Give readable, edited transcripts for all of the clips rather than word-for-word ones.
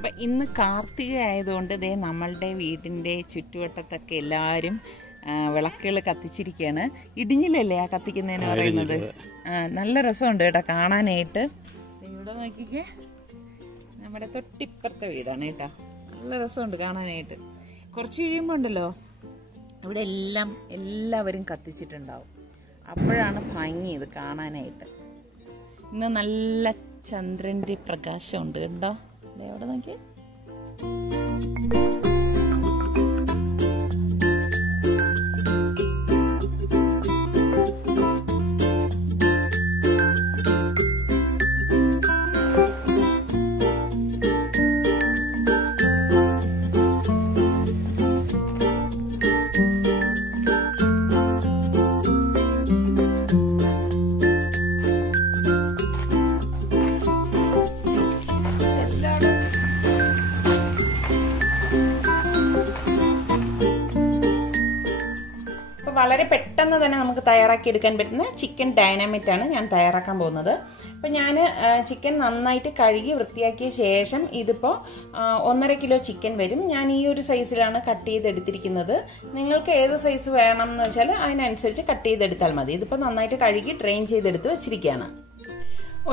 അപ്പം ഇന്ന് കാർത്തിക ആയതുകൊണ്ട് ദേ നമ്മളുടെ വീടിൻ്റെ ചുറ്റുവട്ടത്തൊക്കെ എല്ലാവരും വിളക്കുകൾ കത്തിച്ചിരിക്കുകയാണ്. ഇടിഞ്ഞിലല്ലേ ആ കത്തിക്കുന്നതെന്ന് പറയുന്നത്. നല്ല രസമുണ്ട് കേട്ടോ കാണാനായിട്ട്. ഇവിടെ നോക്കിക്കേ, നമ്മുടെ തൊട്ടിപ്പുറത്തെ വീടാണ് കേട്ടോ. നല്ല രസമുണ്ട് കാണാനായിട്ട്. കുറച്ച് കഴിയുമ്പോൾ ഉണ്ടല്ലോ ഇവിടെ എല്ലാവരും കത്തിച്ചിട്ടുണ്ടാവും. അപ്പോഴാണ് ഭംഗി ഇത് കാണാനായിട്ട്. ഇന്ന് നല്ല ചന്ദ്രൻ്റെ പ്രകാശമുണ്ട് കണ്ടോ. എവിടെ നോക്കി. വളരെ പെട്ടെന്ന് തന്നെ നമുക്ക് തയ്യാറാക്കി എടുക്കാൻ പറ്റുന്ന ചിക്കൻ ഡൈനാമൈറ്റ് ആണ് ഞാൻ തയ്യാറാക്കാൻ പോകുന്നത്. അപ്പം ഞാൻ ചിക്കൻ നന്നായിട്ട് കഴുകി വൃത്തിയാക്കിയ ശേഷം ഇതിപ്പോൾ 1.5 കിലോ ചിക്കൻ വരും. ഞാൻ ഈ ഒരു സൈസിലാണ് കട്ട് ചെയ്തെടുത്തിരിക്കുന്നത്. നിങ്ങൾക്ക് ഏത് സൈസ് വേണം എന്ന് വെച്ചാൽ അതിനനുസരിച്ച് കട്ട് ചെയ്തെടുത്താൽ മതി. ഇതിപ്പോൾ നന്നായിട്ട് കഴുകി ഡ്രെയിൻ ചെയ്തെടുത്ത് വെച്ചിരിക്കുകയാണ്.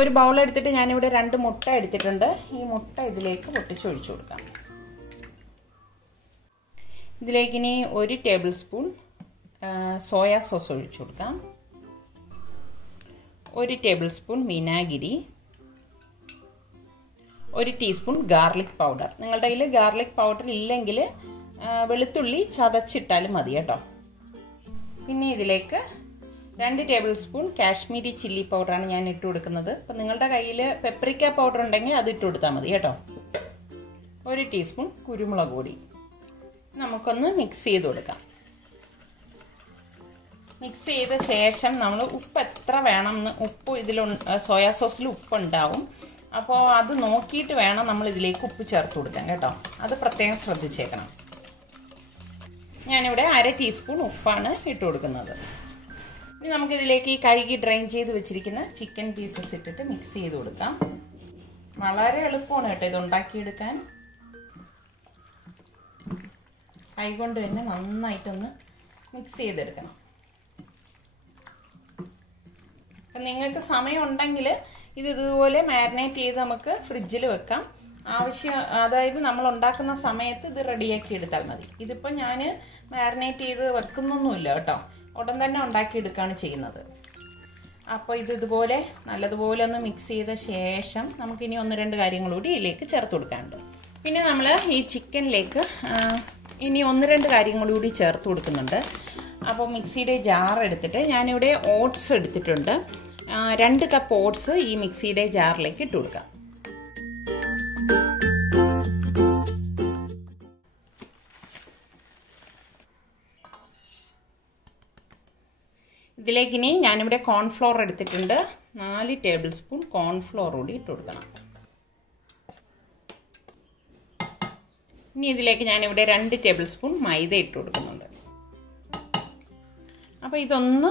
ഒരു ബൗൾ എടുത്തിട്ട് ഞാനിവിടെ 2 മുട്ട എടുത്തിട്ടുണ്ട്. ഈ മുട്ട ഇതിലേക്ക് പൊട്ടിച്ചൊഴിച്ചു കൊടുക്കാം. ഇതിലേക്ക് ഇനി 1 ടേബിൾ സ്പൂൺ സോയാ സോസ് ഒഴിച്ചു കൊടുക്കാം. 1 ടേബിൾ സ്പൂൺ വിനാഗിരി, 1 ടീസ്പൂൺ ഗാർലിക് പൗഡർ. നിങ്ങളുടെ കയ്യിൽ ഗാർലിക് പൗഡർ ഇല്ലെങ്കിൽ വെളുത്തുള്ളി ചതച്ചിട്ടാലും മതി കേട്ടോ. പിന്നെ ഇതിലേക്ക് 2 ടേബിൾ സ്പൂൺ കാശ്മീരി ചില്ലി പൗഡറാണ് ഞാൻ ഇട്ട് കൊടുക്കുന്നത്. അപ്പം നിങ്ങളുടെ കയ്യിൽ പെപ്രിക്ക പൗഡർ ഉണ്ടെങ്കിൽ അത് ഇട്ട് കൊടുത്താൽ മതി കേട്ടോ. 1 ടീസ്പൂൺ കുരുമുളക് പൊടി. നമുക്കൊന്ന് മിക്സ് ചെയ്ത് കൊടുക്കാം. മിക്സ് ചെയ്ത ശേഷം നമ്മൾ ഉപ്പ് എത്ര വേണമെന്ന്, ഉപ്പ് ഇതിൽ സോയാ സോസിൽ ഉപ്പുണ്ടാവും. അപ്പോൾ അത് നോക്കിയിട്ട് വേണം നമ്മൾ ഇതിലേക്ക് ഉപ്പ് ചേർത്ത് കൊടുക്കാൻ കേട്ടോ. അത് പ്രത്യേകം ശ്രദ്ധിച്ചേക്കണം. ഞാനിവിടെ 1/2 ടീസ്പൂൺ ഉപ്പാണ് ഇട്ട് കൊടുക്കുന്നത്. ഇനി നമുക്കിതിലേക്ക് ഈ കഴുകി ഡ്രെയിൻ ചെയ്ത് വെച്ചിരിക്കുന്ന ചിക്കൻ പീസസ് ഇട്ടിട്ട് മിക്സ് ചെയ്ത് കൊടുക്കാം. വളരെ എളുപ്പമാണ് കേട്ടോ ഇത് ഉണ്ടാക്കിയെടുക്കാൻ. കൈകൊണ്ട് തന്നെ നന്നായിട്ടൊന്ന് മിക്സ് ചെയ്തെടുക്കണം. നിങ്ങൾക്ക് സമയം ഉണ്ടെങ്കിൽ ഇത് ഇതുപോലെ മാരിനേറ്റ് ചെയ്ത് നമുക്ക് ഫ്രിഡ്ജിൽ വെക്കാം. അതായത് നമ്മൾ ഉണ്ടാക്കുന്ന സമയത്ത് ഇത് റെഡിയാക്കി എടുത്താൽ മതി. ഇതിപ്പോൾ ഞാൻ മാരിനേറ്റ് ചെയ്ത് വെക്കുന്നൊന്നുമില്ല കേട്ടോ. ഉടൻ തന്നെ ഉണ്ടാക്കിയെടുക്കുകയാണ് ചെയ്യുന്നത്. അപ്പോൾ ഇതുപോലെ നല്ലതുപോലെ ഒന്ന് മിക്സ് ചെയ്ത ശേഷം നമുക്കിനി 1-2 കാര്യങ്ങൾ കൂടി ഇതിലേക്ക് ചേർത്ത് കൊടുക്കാനുണ്ട്. പിന്നെ നമ്മൾ ഈ ചിക്കനിലേക്ക് ഇനി 1-2 കാര്യങ്ങൾ കൂടി ചേർത്ത് കൊടുക്കുന്നുണ്ട്. അപ്പോൾ മിക്സിയുടെ ജാർ എടുത്തിട്ട് ഞാനിവിടെ ഓട്സ് എടുത്തിട്ടുണ്ട്. 2 കപ്പ് ഓട്സ് ഈ മിക്സിയുടെ ജാറിലേക്ക് ഇട്ട് കൊടുക്കാം. ഇതിലേക്ക് ഇനി ഞാനിവിടെ കോൺഫ്ലോർ എടുത്തിട്ടുണ്ട്. 4 ടേബിൾ സ്പൂൺ കോൺഫ്ലോർ കൂടി ഇട്ട് കൊടുക്കണം. ഇനി ഇതിലേക്ക് ഞാനിവിടെ 2 ടേബിൾ സ്പൂൺ മൈദ ഇട്ട് കൊടുക്കുന്നുണ്ട്. അപ്പോൾ ഇതൊന്ന്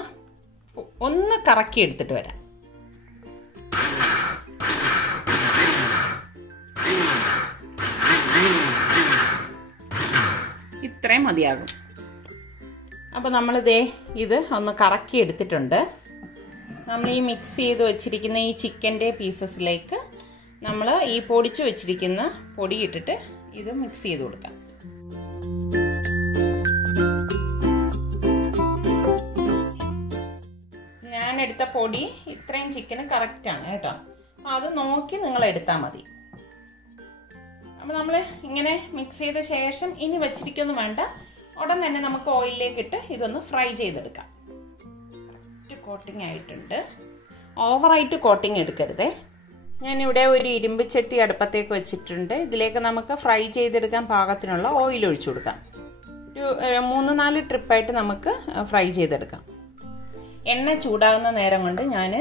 കറക്കി എടുത്തിട്ട് വരാം. ഇത്രയും മതിയാകും. അപ്പോൾ നമ്മളിതേ ഇത് ഒന്ന് കറക്കി എടുത്തിട്ടുണ്ട്. നമ്മൾ ഈ മിക്സ് ചെയ്ത് വെച്ചിരിക്കുന്ന ഈ ചിക്കൻ്റെ പീസസിലേക്ക് നമ്മൾ ഈ പൊടിച്ച് വെച്ചിരിക്കുന്ന പൊടി ഇട്ടിട്ട് ഇത് മിക്സ് ചെയ്ത് കൊടുക്കാം. ഞാൻ എടുത്ത പൊടി ഇത്രയും ചിക്കന് കറക്റ്റാണ് കേട്ടോ. അത് നോക്കി നിങ്ങൾ എടുത്താൽ മതി. അപ്പോൾ നമ്മൾ ഇങ്ങനെ മിക്സ് ചെയ്ത ശേഷം ഇനി വെച്ചിരിക്കൊന്നും വേണ്ട, ഉടൻ തന്നെ നമുക്ക് ഓയിലിലേക്ക് ഇട്ട് ഇതൊന്ന് ഫ്രൈ ചെയ്തെടുക്കാം. കറക്റ്റ് കോട്ടിങ് ആയിട്ടുണ്ട്. ഓവറായിട്ട് കോട്ടിങ് എടുക്കരുതേ. ഞാനിവിടെ ഒരു ഇരുമ്പ് ചട്ടി അടുപ്പത്തേക്ക് വെച്ചിട്ടുണ്ട്. ഇതിലേക്ക് നമുക്ക് ഫ്രൈ ചെയ്തെടുക്കാൻ പാകത്തിനുള്ള ഓയിൽ ഒഴിച്ചു കൊടുക്കാം. ഒരു 3-4 ട്രിപ്പായിട്ട് നമുക്ക് ഫ്രൈ ചെയ്തെടുക്കാം. എണ്ണ ചൂടാകുന്ന നേരം കൊണ്ട് ഞാൻ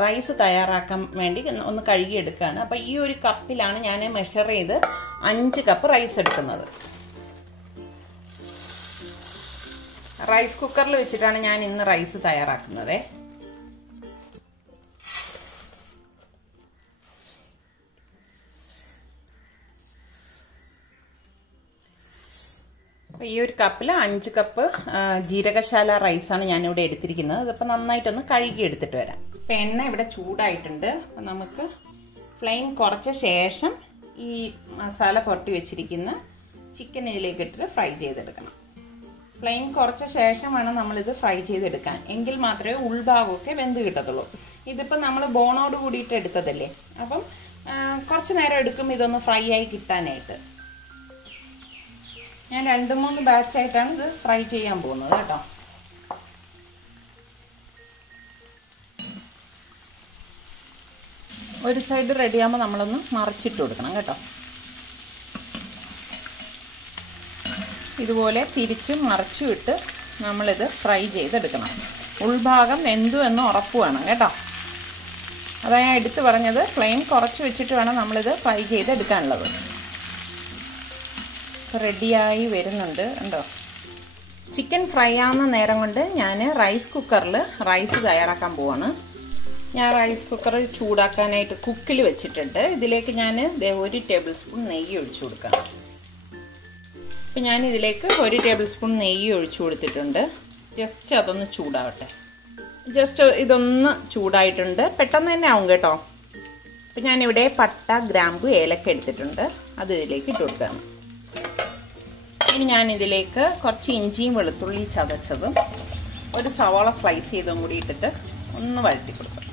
റൈസ് തയ്യാറാക്കാൻ വേണ്ടി ഒന്ന് കഴുകിയെടുക്കുകയാണ്. അപ്പോൾ ഈ ഒരു കപ്പിലാണ് ഞാൻ മെഷർ ചെയ്ത് 5 കപ്പ് റൈസ് എടുക്കുന്നത്. റൈസ് കുക്കറിൽ വെച്ചിട്ടാണ് ഞാൻ ഇന്ന് റൈസ് തയ്യാറാക്കുന്നത്. അപ്പോൾ ഈ ഒരു കപ്പിൽ 5 കപ്പ് ജീരകശാല റൈസാണ് ഞാനിവിടെ എടുത്തിരിക്കുന്നത്. ഇതിപ്പോൾ നന്നായിട്ടൊന്ന് കഴുകി എടുത്തിട്ട് വരാം. അപ്പോൾ എണ്ണ ഇവിടെ ചൂടായിട്ടുണ്ട്. അപ്പോൾ നമുക്ക് ഫ്ലെയിം കുറച്ച ശേഷം ഈ മസാല പുരട്ടി വെച്ചിരിക്കുന്ന ചിക്കൻ ഇതിലേക്ക് ഇട്ടിട്ട് ഫ്രൈ ചെയ്തെടുക്കണം. ഫ്ലെയിം കുറച്ച ശേഷം വേണം നമ്മളിത് ഫ്രൈ ചെയ്തെടുക്കാൻ. എങ്കിൽ മാത്രമേ ഉൾഭാഗമൊക്കെ വെന്ത് കിട്ടത്തുള്ളൂ. ഇതിപ്പോൾ നമ്മൾ ബോണോട് കൂടിയിട്ട് എടുത്തതല്ലേ, അപ്പം കുറച്ച് നേരം എടുക്കും ഇതൊന്ന് ഫ്രൈ ആയി കിട്ടാനായിട്ട്. ഞാൻ 2-3 ബാച്ചായിട്ടാണ് ഇത് ഫ്രൈ ചെയ്യാൻ പോകുന്നത് കേട്ടോ. ഒരു സൈഡ് റെഡിയാകുമ്പോൾ നമ്മളൊന്ന് മറിച്ചിട്ട് കൊടുക്കണം കേട്ടോ. ഇതുപോലെ തിരിച്ചും മറിച്ചും ഇട്ട് നമ്മളിത് ഫ്രൈ ചെയ്തെടുക്കണം. ഉൾഭാഗം വെന്തു എന്ന് ഉറപ്പ് വേണം കേട്ടോ. അതാ ഞാൻ എടുത്തു പറഞ്ഞത്, ഫ്ലെയിം കുറച്ച് വെച്ചിട്ട് വേണം നമ്മളിത് ഫ്രൈ ചെയ്തെടുക്കാനുള്ളത്. റെഡിയായി വരുന്നുണ്ട് കണ്ടോ. ചിക്കൻ ഫ്രൈ ആവുന്ന നേരം കൊണ്ട് ഞാൻ റൈസ് കുക്കറിൽ റൈസ് തയ്യാറാക്കാൻ പോവാണ്. ഞാൻ റൈസ് കുക്കർ ചൂടാക്കാനായിട്ട് കുക്കിൽ വെച്ചിട്ടുണ്ട്. ഇതിലേക്ക് ഞാൻ 1 ടേബിൾ സ്പൂൺ നെയ്യ് ഒഴിച്ചു കൊടുക്കാം. അപ്പം ഞാനിതിലേക്ക് 1 ടേബിൾ സ്പൂൺ നെയ്യ് ഒഴിച്ചു കൊടുത്തിട്ടുണ്ട്. ജസ്റ്റ് അതൊന്ന് ചൂടാവട്ടെ. ജസ്റ്റ് ഇതൊന്ന് ചൂടായിട്ടുണ്ട്. പെട്ടെന്ന് തന്നെ ആവും കേട്ടോ. അപ്പം ഞാനിവിടെ പട്ട, ഗ്രാമ്പു, ഏലക്ക എടുത്തിട്ടുണ്ട്. അത് ഇതിലേക്ക് ഇട്ട് കൊടുക്കുകയാണ്. ഇനി ഞാനിതിലേക്ക് കുറച്ച് ഇഞ്ചിയും വെളുത്തുള്ളി ചതച്ചതും 1 സവാള സ്ലൈസ് ചെയ്തും കൂടി ഇട്ടിട്ട് ഒന്ന് വഴറ്റി കൊടുക്കാം.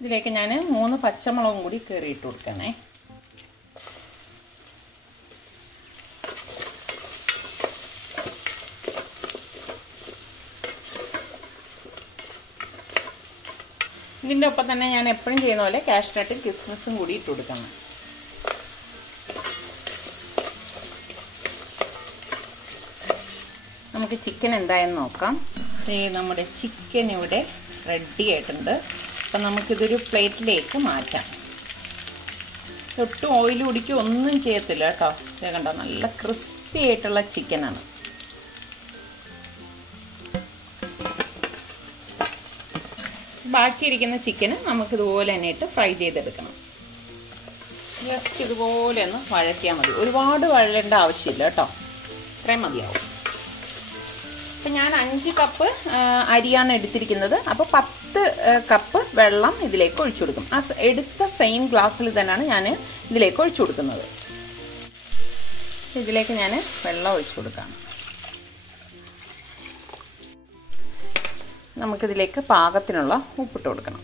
ഇതിലേക്ക് ഞാൻ 3 പച്ചമുളകും കൂടി കീറിയിട്ട് കൊടുക്കണേ. ഇതിൻ്റെ ഒപ്പം തന്നെ ഞാൻ എപ്പോഴും ചെയ്യുന്ന പോലെ കാഷ്നട്ടും കിസ്മിസും കൂടി ഇട്ട് കൊടുക്കണം. നമുക്ക് ചിക്കൻ എന്തായെന്ന് നോക്കാം. നമ്മുടെ ചിക്കൻ ഇവിടെ റെഡി ആയിട്ടുണ്ട്. അപ്പം നമുക്കിതൊരു പ്ലേറ്റിലേക്ക് മാറ്റാം. ഒട്ടും ഓയിൽ കുടിക്കുക ഒന്നും ചെയ്യത്തില്ല കേട്ടോ. കണ്ടോ, നല്ല ക്രിസ്പി ആയിട്ടുള്ള ചിക്കനാണ്. ബാക്കിയിരിക്കുന്ന ചിക്കന് നമുക്കിതുപോലെ തന്നെ ഇട്ട് ഫ്രൈ ചെയ്തെടുക്കണം. ജസ്റ്റ് ഇതുപോലെ ഒന്ന് വഴറ്റിയാൽ മതി. ഒരുപാട് വഴലേണ്ട ആവശ്യമില്ല കേട്ടോ. ഇത്രയും മതിയാവും. അപ്പം ഞാൻ 5 കപ്പ് അരിയാണ് എടുത്തിരിക്കുന്നത്. അപ്പോൾ 10 കപ്പ് വെള്ളം ഇതിലേക്ക് ഒഴിച്ചു കൊടുക്കും. ആ എടുത്ത സെയിം ഗ്ലാസ്സിൽ തന്നെയാണ് ഞാൻ ഇതിലേക്ക് ഒഴിച്ചു കൊടുക്കുന്നത്. ഇതിലേക്ക് ഞാൻ വെള്ളം ഒഴിച്ചു കൊടുക്കാം. നമുക്കിതിലേക്ക് പാകത്തിനുള്ള ഉപ്പിട്ട് കൊടുക്കണം.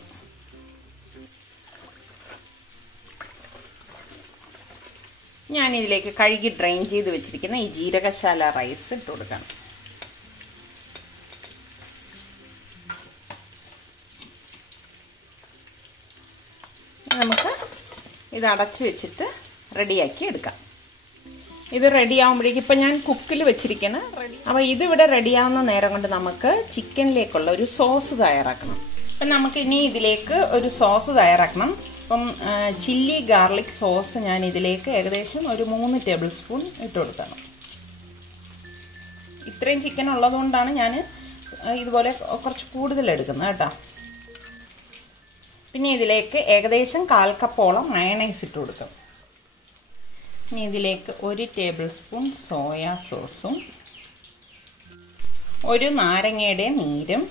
ഞാനിതിലേക്ക് കഴുകി ഡ്രെയിൻ ചെയ്ത് വെച്ചിരിക്കുന്ന ഈ ജീരകശാല റൈസ് ഇട്ട് കൊടുക്കണം. നമുക്ക് ഇത് അടച്ച് വെച്ചിട്ട് റെഡിയാക്കി എടുക്കാം. ഇത് റെഡിയാകുമ്പോഴേക്കും ഇപ്പം ഞാൻ കുക്കിൽ വെച്ചിരിക്കുന്ന അപ്പോൾ ഇതിവിടെ റെഡിയാവുന്ന നേരം കൊണ്ട് നമുക്ക് ചിക്കനിലേക്കുള്ള ഒരു സോസ് തയ്യാറാക്കണം. അപ്പം നമുക്ക് ഇനി ഇതിലേക്ക് ഒരു സോസ് തയ്യാറാക്കണം. അപ്പം ചില്ലി ഗാർലിക് സോസ് ഞാൻ ഇതിലേക്ക് ഏകദേശം ഒരു 3 ടേബിൾ സ്പൂൺ ഇട്ട് കൊടുക്കണം. ഇത്രയും ചിക്കൻ ഉള്ളതുകൊണ്ടാണ് ഞാൻ ഇതുപോലെ കുറച്ച് കൂടുതൽ എടുക്കുന്നത് കേട്ടോ. പിന്നെ ഇതിലേക്ക് ഏകദേശം 1/4 കപ്പോളം മയണൈസ് ഇട്ട് കൊടുക്കും. ഇനി ഇതിലേക്ക് 1 ടേബിൾ സ്പൂൺ സോയാ സോസും 1 നാരങ്ങയുടെ നീരും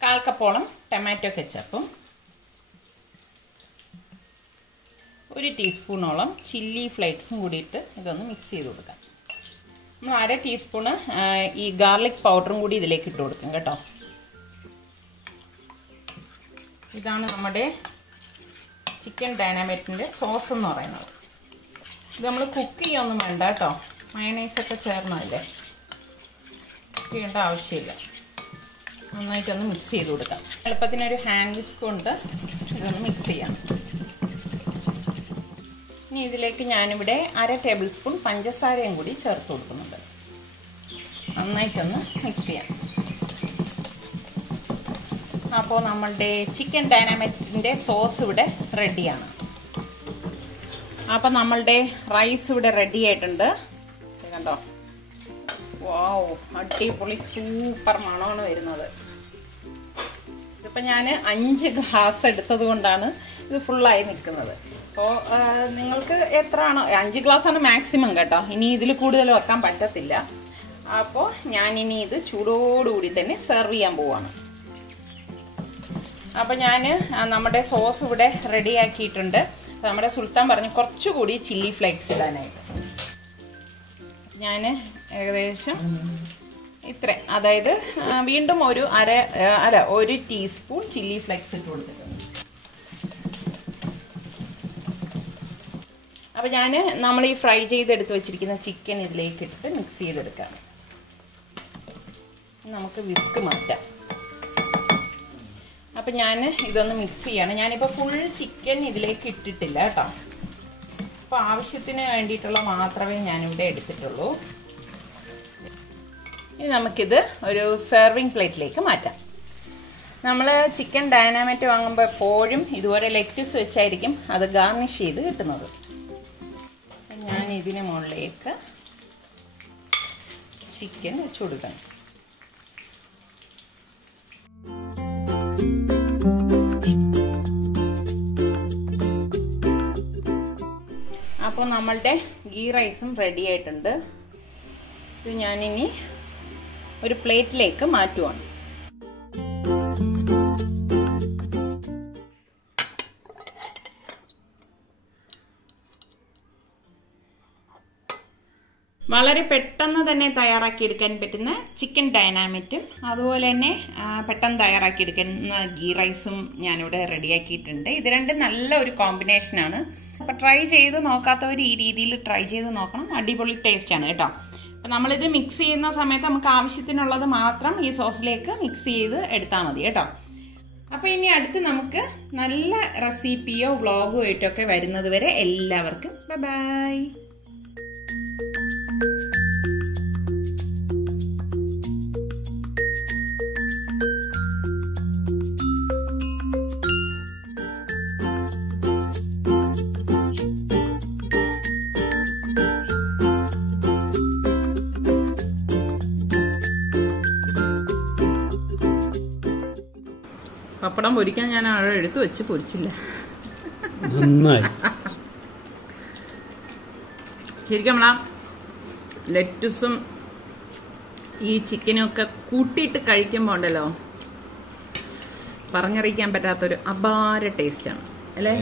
1/4 കപ്പോളം ടൊമാറ്റോ കെച്ചപ്പും 1 ടീസ്പൂണോളം ചില്ലി ഫ്ലേക്സും കൂടിയിട്ട് ഇതൊന്ന് മിക്സ് ചെയ്ത് കൊടുക്കാം. നമ്മൾ 1/2 ടീസ്പൂണ് ഈ ഗാർലിക് പൗഡറും കൂടി ഇതിലേക്ക് ഇട്ട് കൊടുക്കും കേട്ടോ. ഇതാണ് നമ്മുടെ ചിക്കൻ ഡൈനാമൈറ്റിൻ്റെ സോസ് എന്ന് പറയുന്നത്. ഇത് നമ്മൾ കുക്ക് ചെയ്യൊന്നും വേണ്ട കേട്ടോ. മയണൈസൊക്കെ ചേർന്നതല്ലേ, കുക്ക് ചെയ്യേണ്ട ആവശ്യമില്ല. നന്നായിട്ടൊന്ന് മിക്സ് ചെയ്ത് കൊടുക്കാം. എളുപ്പത്തിനൊരു ഹാൻഡ് വിസ്ക് കൊണ്ട് ഇതൊന്ന് മിക്സ് ചെയ്യാം. ഇനി ഇതിലേക്ക് ഞാനിവിടെ 1/2 ടേബിൾ സ്പൂൺ പഞ്ചസാരയും കൂടി ചേർത്ത് കൊടുക്കുന്നുണ്ട്. നന്നായിട്ടൊന്ന് മിക്സ് ചെയ്യാം. അപ്പോൾ നമ്മളുടെ ചിക്കൻ ഡൈനാമൈറ്റിൻ്റെ സോസ് ഇവിടെ റെഡിയാണ്. അപ്പോൾ നമ്മളുടെ റൈസ് ഇവിടെ റെഡി ആയിട്ടുണ്ട്. കണ്ടോ, വാവ്, അടിപൊളി സൂപ്പർ മണമാണ് വരുന്നത്. ഇതിപ്പോൾ അപ്പം ഞാൻ 5 ഗ്ലാസ് എടുത്തത് കൊണ്ടാണ് ഇത് ഫുള്ളായി നിൽക്കുന്നത്. അപ്പോൾ നിങ്ങൾക്ക് എത്രയാണോ, 5 ഗ്ലാസ്സാണ് മാക്സിമം കേട്ടോ. ഇനി ഇതിൽ കൂടുതൽ വെക്കാൻ പറ്റത്തില്ല. അപ്പോൾ ഞാനിനി ഇത് ചൂടോടുകൂടി തന്നെ സെർവ് ചെയ്യാൻ പോവാണ്. അപ്പോൾ ഞാൻ നമ്മുടെ സോസ് ഇവിടെ റെഡിയാക്കിയിട്ടുണ്ട്. നമ്മുടെ സുൽത്താൻ പറഞ്ഞു കുറച്ചുകൂടി ചില്ലി ഫ്ലേക്സ് ഇടാനായിട്ട്. ഞാൻ ഏകദേശം ഇത്ര, അതായത് വീണ്ടും ഒരു 1 ടീസ്പൂൺ ചില്ലി ഫ്ലേക്സ് ഇട്ട് കൊടുത്തിട്ടുണ്ട്. അപ്പോൾ നമ്മൾ ഈ ഫ്രൈ ചെയ്തെടുത്ത് വെച്ചിരിക്കുന്ന ചിക്കൻ ഇതിലേക്ക് ഇട്ടിട്ട് മിക്സ് ചെയ്തെടുക്കാം. നമുക്ക് വിസ്ക് മാറ്റാം. അപ്പം ഞാൻ ഇതൊന്ന് മിക്സ് ചെയ്യാണ്. ഞാനിപ്പോൾ ഫുൾ ചിക്കൻ ഇതിലേക്ക് ഇട്ടിട്ടില്ല കേട്ടോ. അപ്പോൾ ആവശ്യത്തിന് വേണ്ടിയിട്ടുള്ള മാത്രമേ ഞാനിവിടെ എടുത്തിട്ടുള്ളൂ. ഇനി നമുക്കിത് ഒരു സെർവിങ് പ്ലേറ്റിലേക്ക് മാറ്റാം. നമ്മൾ ചിക്കൻ ഡൈനാമൈറ്റ് വാങ്ങുമ്പോൾ എപ്പോഴും ഇതുപോലെ ലെറ്റസ് വെച്ചായിരിക്കും അത് ഗാർണിഷ് ചെയ്ത് കിട്ടുന്നത്. ഞാൻ ഇതിന് മുകളിലേക്ക് ചിക്കൻ വെച്ച് കൊടുക്കണം. അപ്പോൾ നമ്മളുടെ ഗീ റൈസും റെഡി ആയിട്ടുണ്ട്. ഇത് ഞാനിനി ഒരു പ്ലേറ്റിലേക്ക് മാറ്റുവാണ്. വളരെ പെട്ടെന്ന് തന്നെ തയ്യാറാക്കിയെടുക്കാൻ പറ്റുന്ന ചിക്കൻ ഡൈനാമൈറ്റും അതുപോലെ തന്നെ പെട്ടെന്ന് തയ്യാറാക്കിയെടുക്കുന്ന ഗീ റൈസും ഞാനിവിടെ റെഡിയാക്കിയിട്ടുണ്ട്. ഇത് രണ്ടും നല്ല ഒരു കോമ്പിനേഷനാണ്. അപ്പം ട്രൈ ചെയ്ത് നോക്കാത്തവർ ഈ രീതിയിൽ ട്രൈ ചെയ്ത് നോക്കണം. അടിപൊളി ടേസ്റ്റാണ് കേട്ടോ. അപ്പം നമ്മളിത് മിക്സ് ചെയ്യുന്ന സമയത്ത് നമുക്ക് ആവശ്യത്തിനുള്ളത് മാത്രം ഈ സോസിലേക്ക് മിക്സ് ചെയ്ത് എടുത്താൽ മതി കേട്ടോ. അപ്പോൾ ഇനി അടുത്ത് നമുക്ക് നല്ല റെസിപ്പിയോ വ്ളോഗോ ആയിട്ടൊക്കെ വരുന്നത് വരെ എല്ലാവർക്കും ബൈ ബൈ. പപ്പടം പൊരിക്കാൻ ഞാൻ അവിടെ എടുത്ത് വെച്ച് പൊരിച്ചില്ല. ശരിക്കും നമ്മളാ ലെറ്റസും ഈ ചിക്കനും ഒക്കെ കൂട്ടിയിട്ട് കഴിക്കുമ്പോൾ ഉണ്ടല്ലോ, പറഞ്ഞറിയിക്കാൻ പറ്റാത്തൊരു അപാര ടേസ്റ്റാണ് അല്ലേ?